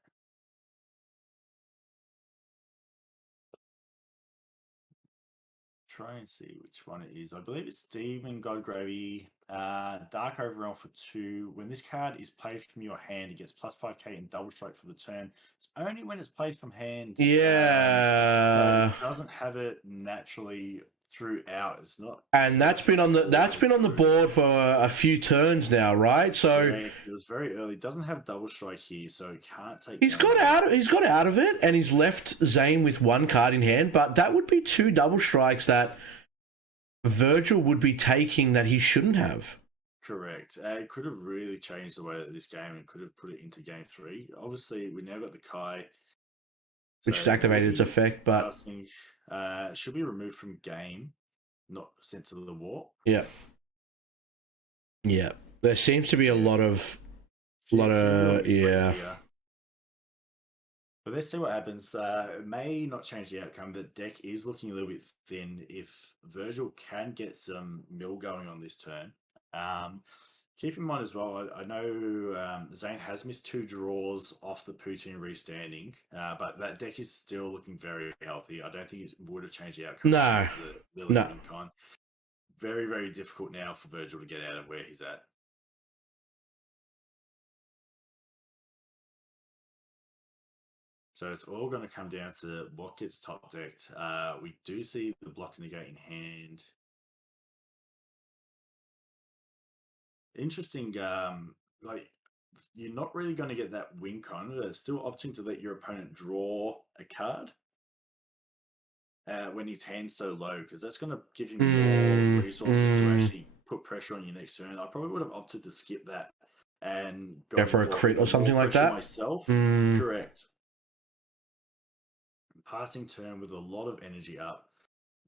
Try and see which one it is. I believe it's Demon God Gravy. Dark Overwhelm for 2. When this card is played from your hand, it gets plus 5k and double strike for the turn. It's only when it's played from hand. Yeah. So it doesn't have it naturally throughout. It's not. And that's been on the board for a few turns now, right? So it was very early. It doesn't have double strike here, so it can't take. He's got out of it, and he's left Zane with one card in hand. But that would be 2 double strikes that Virgil would be taking that he shouldn't have. Correct. It could have really changed the way that this game and could have put it into game 3. Obviously, we now got the Kai, which has activated its effect, but should be removed from game, not sent to the warp. Yeah. There seems to be a lot of yeah. But let's see what happens. It may not change the outcome. The deck is looking a little bit thin. If Virgil can get some mill going on this turn, keep in mind as well, I know Zane has missed 2 draws off the Poutine restanding, but that deck is still looking very healthy. I don't think it would have changed the outcome. No. Very, very difficult now for Virgil to get out of where he's at. So it's all going to come down to what gets top decked. We do see the block negate in hand. Interesting. Like you're not really going to get that win con. They're still opting to let your opponent draw a card when his hand's so low, because that's going to give him more resources to actually put pressure on your next turn. I probably would have opted to skip that and go for a crit or something like that. Myself, correct. Passing turn with a lot of energy up.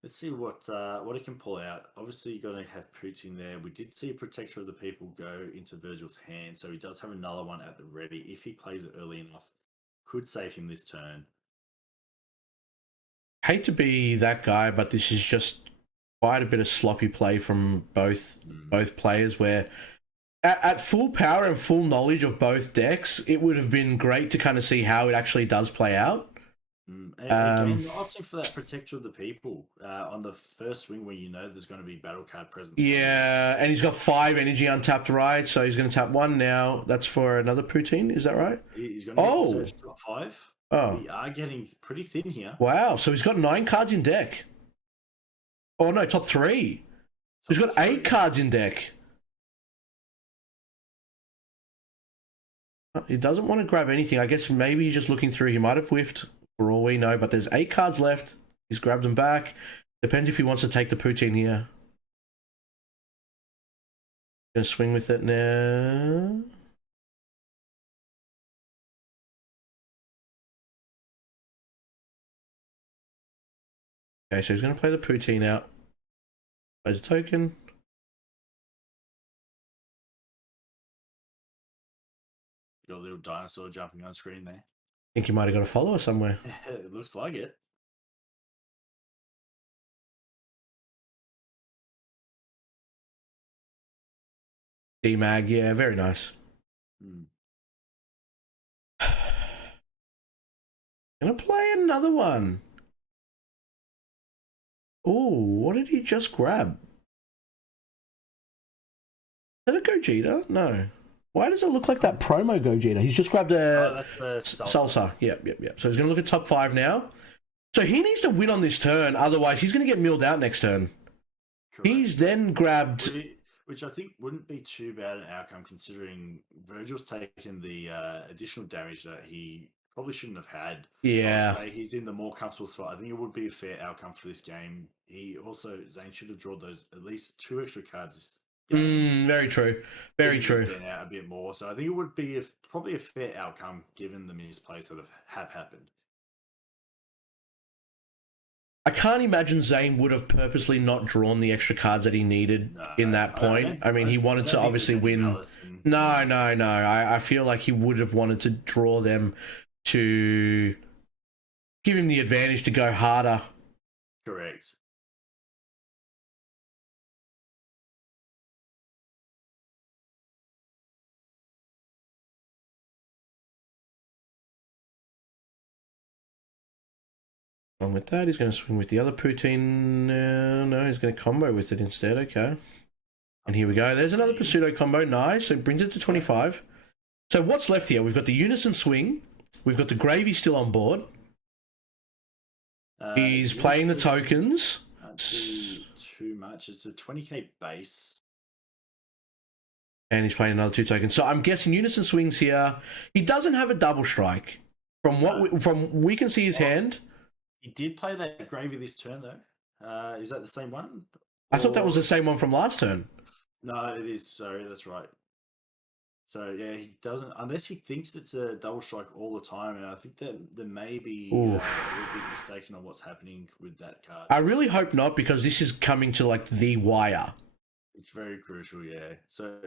Let's see what it can pull out. Obviously, you're going to have Poutine there. We did see a Protector of the People go into Virgil's hand, so he does have another one at the ready. If he plays it early enough, could save him this turn. Hate to be that guy, but this is just quite a bit of sloppy play from both players, where at full power and full knowledge of both decks, it would have been great to kind of see how it actually does play out. Again, you're opting for that Protector of the People on the first swing where you know there's going to be battle card presence. Yeah, and he's got 5 energy untapped, right? So he's going to tap 1 now. That's for another Poutine, is that right? He's going to search top 5. Oh. We are getting pretty thin here. Wow, so he's got 9 cards in deck. Oh no, top 3. He's got 8 cards in deck. He doesn't want to grab anything. I guess maybe he's just looking through. He might have whiffed. For all we know, but there's 8 cards left. He's grabbed them back. Depends if he wants to take the Poutine here. Gonna swing with it now. Okay, so he's going to play the poutine out. Plays a token. Got a little dinosaur jumping on screen there. I think he might have got a follower somewhere. It looks like it. D-Mag, yeah, very nice. Gonna play another one. Oh, what did he just grab? Is that a Gogeta? No. Why does it look like that promo Gogeta? He's just grabbed a that's the salsa. Yep. So he's gonna look at top 5 now. So he needs to win on this turn, otherwise he's gonna get milled out next turn. Correct. He's then grabbed... Which I think wouldn't be too bad an outcome, considering Virgil's taken the additional damage that he probably shouldn't have had. Yeah. He's in the more comfortable spot. I think it would be a fair outcome for this game. Zane should have drawn those at least 2 extra cards this game. Very true. Very true. Stand out a bit more. So I think it would be probably a fair outcome given the misplays that have happened. I can't imagine Zane would have purposely not drawn the extra cards that he needed in that point. I mean, he wanted to obviously win. No. I feel like he would have wanted to draw them to give him the advantage to go harder. Correct. Along with that, he's going to swing with the other poutine. No, he's going to combo with it instead. Okay. And here we go. There's another pseudo combo. Nice. So it brings it to 25. So what's left here? We've got the unison swing. We've got the gravy still on board. He's playing the tokens. Too much. It's a 20k base. And he's playing another 2 tokens. So I'm guessing unison swings here. He doesn't have a double strike. From what we can see his hand. He did play that gravy this turn, though. Is that the same one? I thought that was the same one from last turn. No, it is. Sorry, that's right. So, yeah, he doesn't... Unless he thinks it's a double strike all the time, and I think that there may be a little bit mistaken on what's happening with that card. I really hope not, because this is coming to, like, the wire. It's very crucial, yeah. So,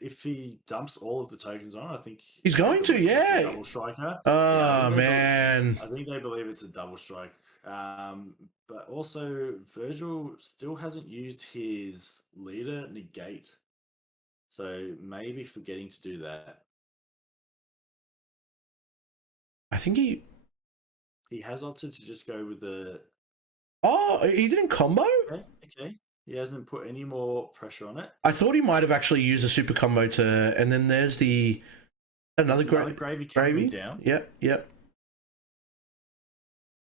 if he dumps all of the tokens on, I think... He's going to, yeah. Double striker. Oh, man. I think they believe it's a double strike. But also, Virgil still hasn't used his leader negate. So maybe forgetting to do that. I think he has opted to just go with the... Oh, he didn't combo? Okay. He hasn't put any more pressure on it. I thought he might have actually used a super combo to... And then there's the... Another gravy coming down. Yep.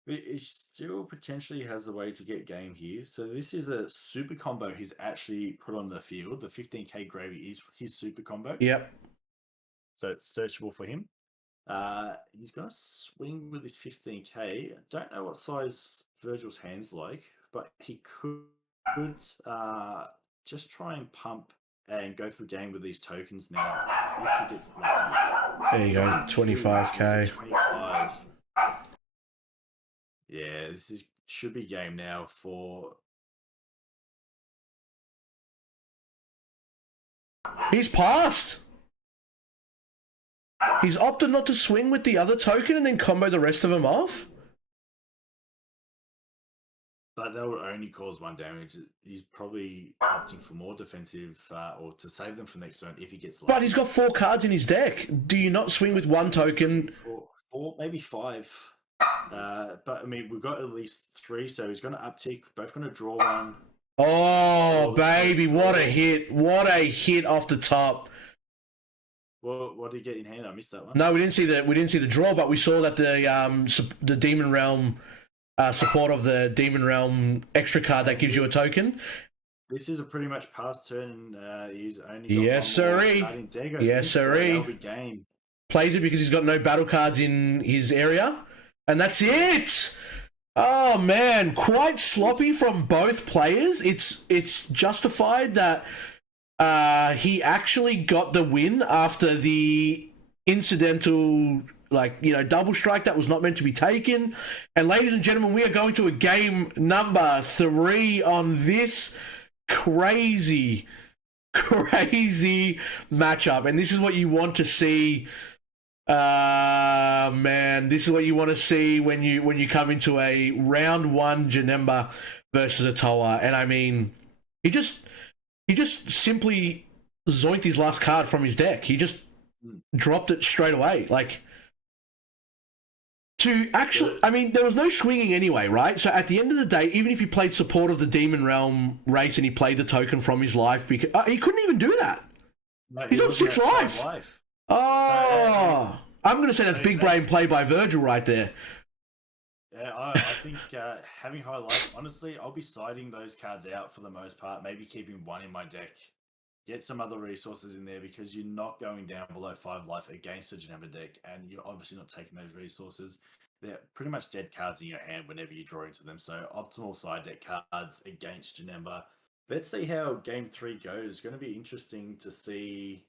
It still potentially has a way to get game here. So this is a super combo he's actually put on the field. The 15k gravy is his super combo. Yep. So it's searchable for him. He's going to swing with his 15k. I don't know what size Virgil's hand's like, but he could just try and pump and go for game with these tokens now. If he gets lucky. There you go, 25k. 25. Yeah, should be game now for... He's passed! He's opted not to swing with the other token and then combo the rest of them off? But that would only cause 1 damage. He's probably opting for more defensive or to save them for next turn if he gets lucky. But he's got 4 cards in his deck. Do you not swing with 1 token? 4, maybe 5. But I mean, we've got at least 3, so he's going to uptick. Both going to draw 1. Oh, baby, what a hit! What a hit off the top. Well, what did he get in hand? I missed that one. No, we didn't see the draw, but we saw that the Demon Realm support of the Demon Realm extra card that gives you a token. This is a pretty much past turn. He's only got yes, sirree. Yes, sirree. Plays it because he's got no battle cards in his area. And that's it. Oh man, quite sloppy from both players. It's justified that he actually got the win after the incidental like, you know, double strike that was not meant to be taken. And ladies and gentlemen, we are going to a game number 3 on this crazy matchup. And this is what you want to see. Man, this is what you want to see when you come into a round 1 Janemba versus a Towa. And I mean, he just simply zoinked his last card from his deck. He just dropped it straight away. Like, to actually, I mean, there was no swinging anyway, right? So at the end of the day, even if he played support of the Demon Realm race and he played the token from his life, because he couldn't even do that. No, he's on 6 life. Oh, I'm going to say that's big brain play by Virgil right there. Yeah, I think having high life, honestly, I'll be siding those cards out for the most part. Maybe keeping one in my deck. Get some other resources in there because you're not going down below 5 life against a Janemba deck, and you're obviously not taking those resources. They're pretty much dead cards in your hand whenever you draw into them. So optimal side deck cards against Janemba. Let's see how game 3 goes. It's going to be interesting to see.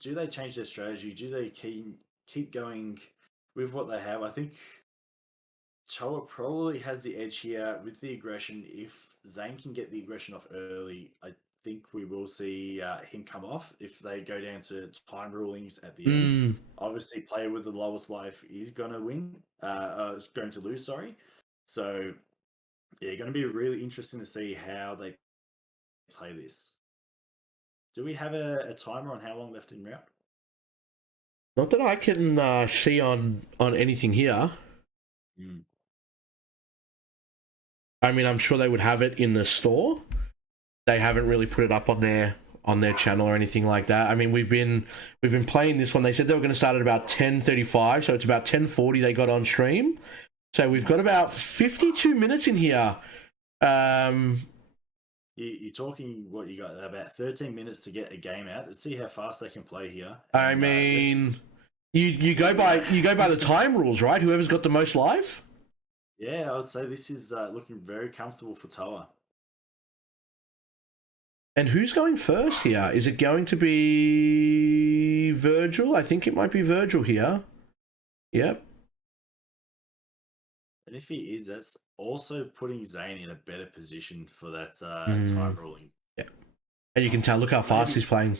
Do they change their strategy? Do they keep going with what they have? I think Towa probably has the edge here with the aggression. If Zane can get the aggression off early, I think we will see him come off. If they go down to time rulings at the end, obviously player with the lowest life is going to win. Is going to lose, sorry. So yeah, going to be really interesting to see how they play this. Do we have a timer on how long left in route? Not that I can see on anything here. I mean, I'm sure they would have it in the store. They haven't really put it up on their channel or anything like that. I mean, we've been playing this one. They said they were going to start at about 10:35, so it's about 10:40 they got on stream. So we've got about 52 minutes in here. You're talking what you got about 13 minutes to get a game out. Let's see how fast they can play here. I mean, you go by the time rules, right? Whoever's got the most life. Yeah, I would say this is looking very comfortable for Towa. And who's going first here? Is it going to be Virgil? I think it might be Virgil here. Yep. And if he is, that's also putting Zane in a better position for that time ruling. Yeah. And you can tell, look how fast he's playing.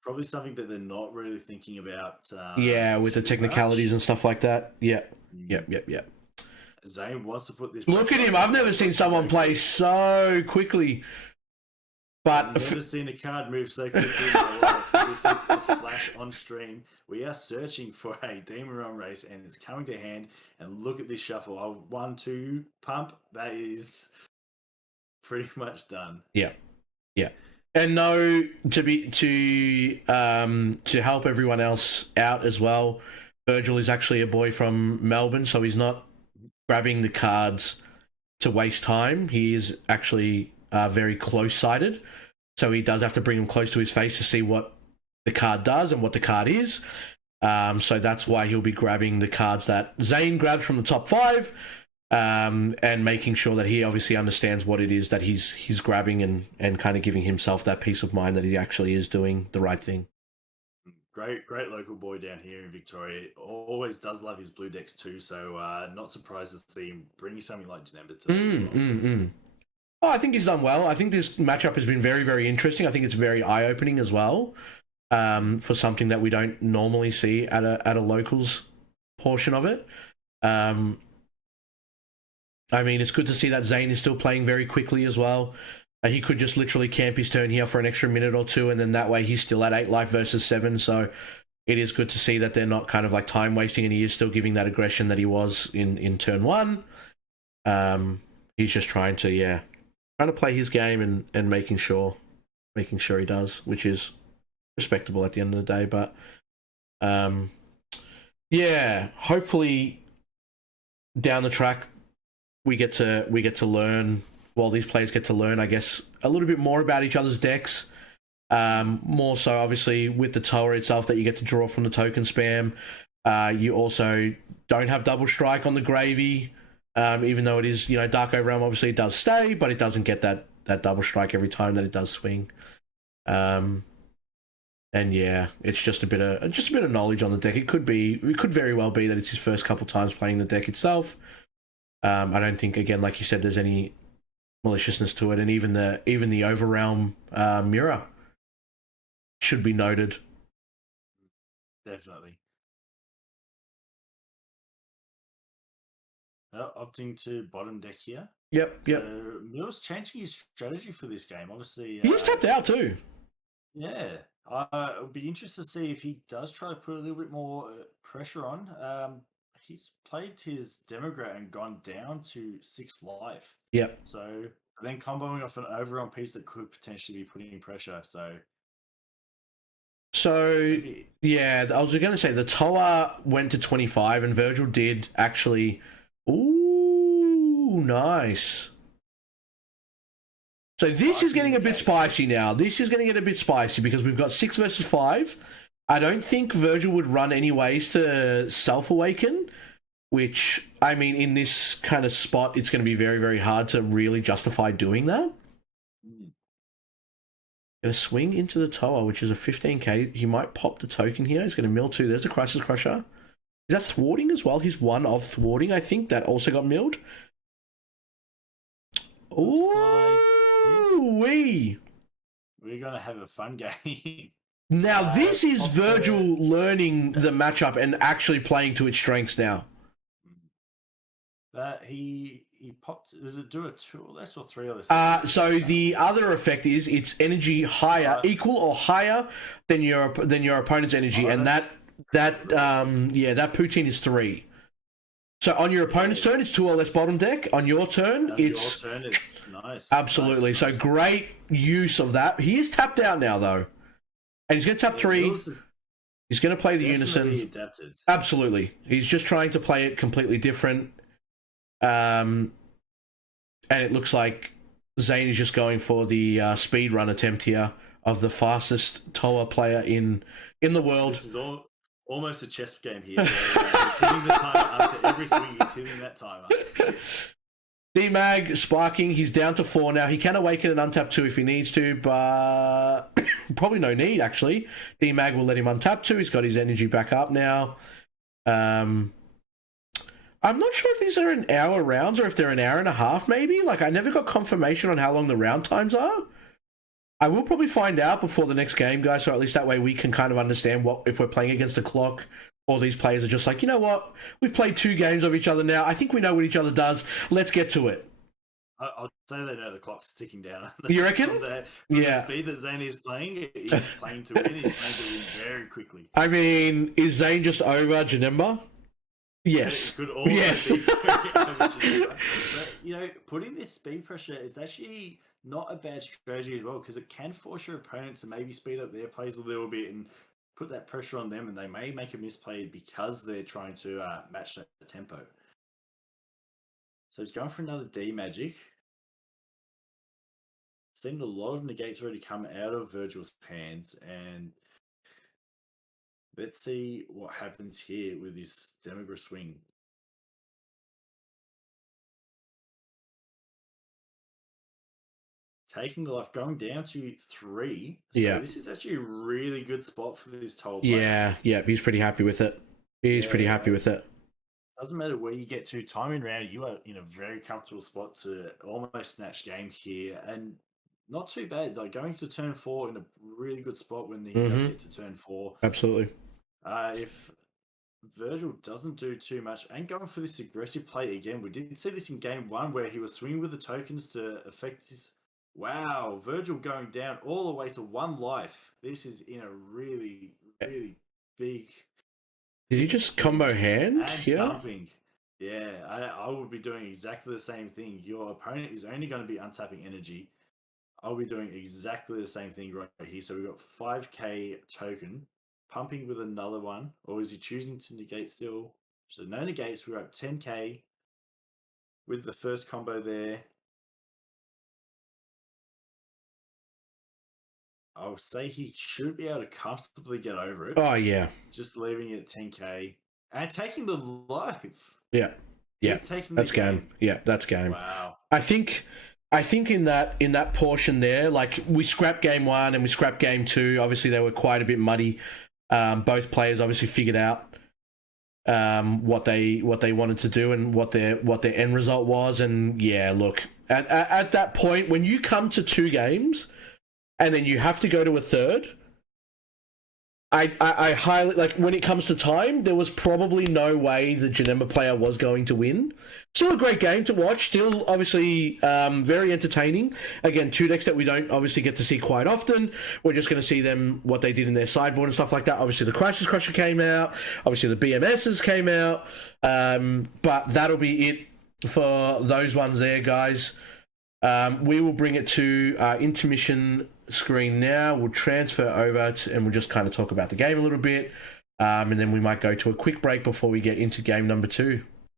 Probably something that they're not really thinking about. Yeah, with the technicalities and stuff like that. Yeah. Yep. Zane wants to put this... Look at him. I've never seen someone play so quickly. But I've never seen a card move so quickly in my life. This is the flash on stream. We are searching for a Demon Realm race, and it's coming to hand. And look at this shuffle. 1, 2, pump. That is pretty much done. Yeah. And no, to help everyone else out as well, Virgil is actually a boy from Melbourne, so he's not grabbing the cards to waste time. He is actually very close-sighted, so he does have to bring him close to his face to see what the card does and what the card is. So that's why he'll be grabbing the cards that Zane grabbed from the top 5, and making sure that he obviously understands what it is that he's grabbing, and kind of giving himself that peace of mind that he actually is doing the right thing. Great local boy down here in Victoria. Always does love his blue decks too, so not surprised to see him bring something like Janemba to them. Oh, I think he's done well. I think this matchup has been very, very interesting. I think it's very eye-opening as well, for something that we don't normally see at a locals portion of it. I mean, it's good to see that Zane is still playing very quickly as well. He could just literally camp his turn here for an extra minute or two, and then that way he's still at 8 life versus 7. So it is good to see that they're not kind of like time wasting, and he is still giving that aggression that he was in turn 1. He's just trying to play his game and making sure he does, which is respectable at the end of the day. But hopefully down the track we get to learn. Well, these players get to learn, I guess, a little bit more about each other's decks. More so, obviously, with the Tower itself that you get to draw from the token spam. You also don't have double strike on the gravy, even though it is, Dark Overrealm, obviously it does stay, but it doesn't get that double strike every time that it does swing. And yeah, it's just a bit of knowledge on the deck. It could very well be that it's his first couple times playing the deck itself. I don't think, again, like you said, there's any maliciousness to it, and even the Overrealm mirror should be noted. Definitely. Opting to bottom deck here. Yep. So Mill's changing his strategy for this game. Obviously, He's tapped out too. Yeah, it would be interesting to see if he does try to put a little bit more pressure on. He's played his Demograt and gone down to 6 life. Yep. So then comboing off an overrun piece that could potentially be putting pressure. So maybe. Yeah, I was going to say the Towa went to 25, and Virgil did actually. Ooh, nice. So this is getting a bit spicy now. This is going to get a bit spicy because we've got 6 versus 5. I don't think Virgil would run any ways to self-awaken, which, I mean, in this kind of spot, it's going to be very, very hard to really justify doing that. Going to swing into the Towa, which is a 15k. He might pop the token here. He's going to mill 2. There's the Crisis Crusher. Is that thwarting as well? He's one of thwarting, I think. That also got milled. Ooh, wee. We're going to have a fun game. Now, this is Virgil learning the matchup and actually playing to its strengths now. He popped. Does it do a 2 or less or 3 or less? So the other effect is its energy higher, equal or higher than your opponent's energy, and that poutine is 3. So on your opponent's turn, it's 2 or less bottom deck. On your turn, it's nice. Absolutely. Nice. So great use of that. He is tapped out now, though, and he's going to tap 3. He's going to play the unison. Adapted. Absolutely. He's just trying to play it completely different. And it looks like Zane is just going for the speed run attempt here of the fastest Towa player in the world. This is almost a chess game here. He's hitting the timer after every swing. He's hitting that timer. D-Mag sparking. He's down to 4 now. He can awaken and untap 2 if he needs to, but probably no need, actually. D-Mag will let him untap 2. He's got his energy back up now. I'm not sure if these are an hour rounds or if they're an hour and a half, maybe. Like, I never got confirmation on how long the round times are. I will probably find out before the next game, guys, so at least that way we can kind of understand what if we're playing against the clock, or these players are just like, you know what, we've played 2 games of each other now. I think we know what each other does. Let's get to it. I'll say they know the clock's ticking down. You reckon? From the speed that Zane is playing, he's playing to win. He's playing to win very quickly. I mean, is Zane just over Janemba? Yes. It could also yes. be but, putting this speed pressure, it's actually not a bad strategy as well, because it can force your opponent to maybe speed up their plays a little bit and put that pressure on them, and they may make a misplay because they're trying to match that tempo. So he's going for another D magic. Seemed a lot of negates already come out of Virgil's hands, and let's see what happens here with this Demagra swing. Taking the life, going down to 3. So this is actually a really good spot for this Towa player. Yeah, he's pretty happy with it. He's pretty happy with it. Doesn't matter where you get to, timing round, you are in a very comfortable spot to almost snatch game here, and not too bad. Like, going to turn 4 in a really good spot when he does get to turn 4. Absolutely. If Virgil doesn't do too much and going for this aggressive play again, we did see this in game 1 where he was swinging with the tokens to affect his. Wow, Virgil going down all the way to 1 life. This is in a really, really big. Did he just combo hand here? Dumping. Yeah, I would be doing exactly the same thing. Your opponent is only going to be untapping energy. I'll be doing exactly the same thing right here. So we've got 5k token, pumping with another one, or is he choosing to negate still? So no negates, we're at 10k with the first combo there. I would say he should be able to comfortably get over it. Oh, yeah. Just leaving it at 10k. And taking the life. Yeah. That's game. Yeah, that's game. Wow. I think I think in that portion there, like we scrapped game 1 and we scrapped game 2. Obviously, they were quite a bit muddy. Both players obviously figured out what they wanted to do and what their end result was. And yeah, look, at that point, when you come to 2 games and then you have to go to a third, I highly, like, when it comes to time, there was probably no way the Janemba player was going to win. Still a great game to watch. Still, obviously, very entertaining. Again, 2 decks that we don't obviously get to see quite often. We're just going to see them, what they did in their sideboard and stuff like that. Obviously, the Crisis Crusher came out. Obviously, the BMSs came out. But that'll be it for those ones there, guys. We will bring it to our intermission screen now. We'll transfer over and we'll just kind of talk about the game a little bit. And then we might go to a quick break before we get into game number 2.